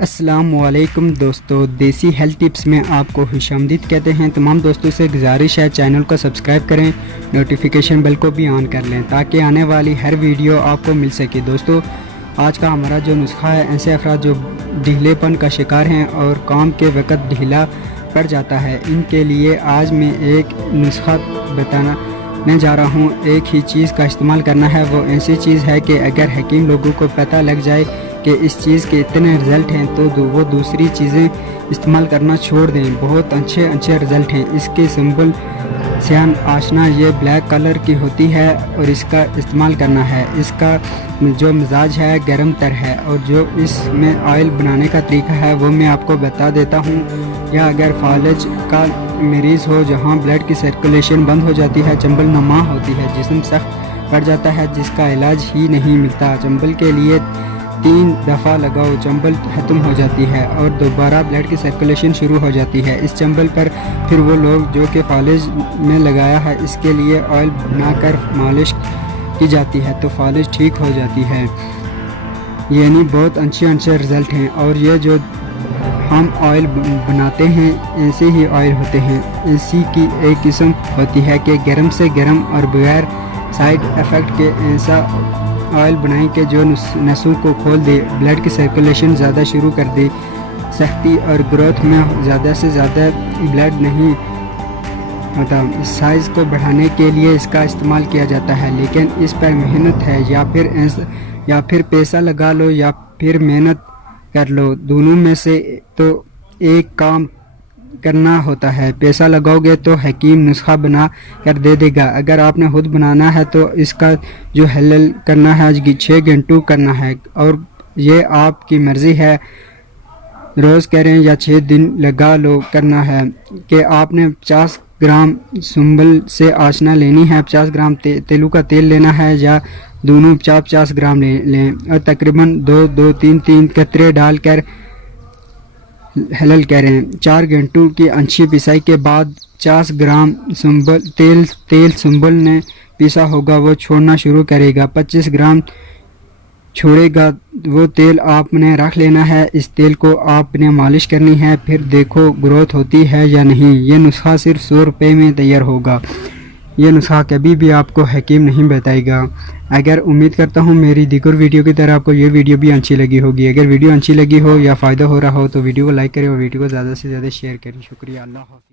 السلام علیکم دوستو، دیسی ہیلتھ ٹپس میں آپ کو خوش آمدید کہتے ہیں۔ تمام دوستوں سے گزارش ہے چینل کو سبسکرائب کریں، نوٹیفیکیشن بیل کو بھی آن کر لیں تاکہ آنے والی ہر ویڈیو آپ کو مل سکے۔ دوستو، آج کا ہمارا جو نسخہ ہے، ایسے افراد جو ڈھیلے پن کا شکار ہیں اور کام کے وقت ڈھیلا پڑ جاتا ہے، ان کے لیے آج میں ایک نسخہ بتانے جا رہا ہوں۔ ایک ہی چیز کا استعمال کرنا ہے، وہ ایسی چیز ہے کہ اگر حکیم لوگوں کو پتہ لگ جائے کہ اس چیز کے اتنے رزلٹ ہیں تو وہ دوسری چیزیں استعمال کرنا چھوڑ دیں۔ بہت اچھے رزلٹ ہیں۔ اس کے سمبل سیان آشنا، یہ بلیک کلر کی ہوتی ہے اور اس کا استعمال کرنا ہے۔ اس کا جو مزاج ہے گرم تر ہے، اور جو اس میں آئل بنانے کا طریقہ ہے وہ میں آپ کو بتا دیتا ہوں۔ یا اگر فالج کا مریض ہو جہاں بلڈ کی سرکولیشن بند ہو جاتی ہے، چنبل نما ہوتی ہے، جسم سخت پڑ جاتا ہے جس کا علاج ہی نہیں ملتا، چنبل کے لیے 3 دفعہ لگاؤ، چنبل ختم ہو جاتی ہے اور دوبارہ بلڈ کی سرکولیشن شروع ہو جاتی ہے۔ اس چنبل پر پھر وہ لوگ جو کہ فالج میں لگایا ہے، اس کے لیے آئل بنا کر مالش کی جاتی ہے تو فالج ٹھیک ہو جاتی ہے۔ یعنی بہت اچھے رزلٹ ہیں، اور یہ جو ہم آئل بناتے ہیں ایسے ہی آئل ہوتے ہیں۔ اسی کی ایک قسم ہوتی ہے کہ گرم سے گرم اور بغیر سائیڈ ایفیکٹ کے ایسا آئل بنائیں کہ جو نسوں کو کھول دے، بلڈ کی سرکولیشن زیادہ شروع کر دے، سختی اور گروتھ میں زیادہ سے زیادہ بلڈ نہیں ہوتا۔ سائز کو بڑھانے کے لیے اس کا استعمال کیا جاتا ہے، لیکن اس پر محنت ہے، یا پھر پیسہ لگا لو یا پھر محنت کر لو، دونوں میں سے تو ایک کام کرنا ہوتا ہے۔ پیسہ لگاؤ گے تو حکیم نسخہ بنا کر دے دے گا، اگر آپ نے خود بنانا ہے تو اس کا جو حل کرنا ہے 6 گھنٹوں کرنا ہے، اور یہ آپ کی مرضی ہے، روز کریں یا 6 دن لگا لو کرنا ہے۔ کہ آپ نے 50 گرام سنبل سے آشنا لینی ہے، 50 گرام تیلوں کا تیل لینا ہے، یا دونوں 50 گرام لیں، اور تقریباً 2-3 قطرے ڈال کر حلل کریں۔ 4 گھنٹوں کی اچھی پسائی کے بعد 50 گرام تیل سنبل نے پیسا ہوگا وہ چھوڑنا شروع کرے گا۔ 25 گرام چھوڑے گا، وہ تیل آپ نے رکھ لینا ہے۔ اس تیل کو آپ نے مالش کرنی ہے، پھر دیکھو گروتھ ہوتی ہے یا نہیں۔ یہ نسخہ صرف 100 روپے میں تیار ہوگا۔ یہ نسخہ کبھی بھی آپ کو حکیم نہیں بتائے گا۔ اگر امید کرتا ہوں میری دیگر ویڈیو کی طرح آپ کو یہ ویڈیو بھی اچھی لگی ہوگی۔ اگر ویڈیو اچھی لگی ہو یا فائدہ ہو رہا ہو تو ویڈیو کو لائک کریں اور ویڈیو کو زیادہ سے زیادہ شیئر کریں۔ شکریہ، اللہ حافظ۔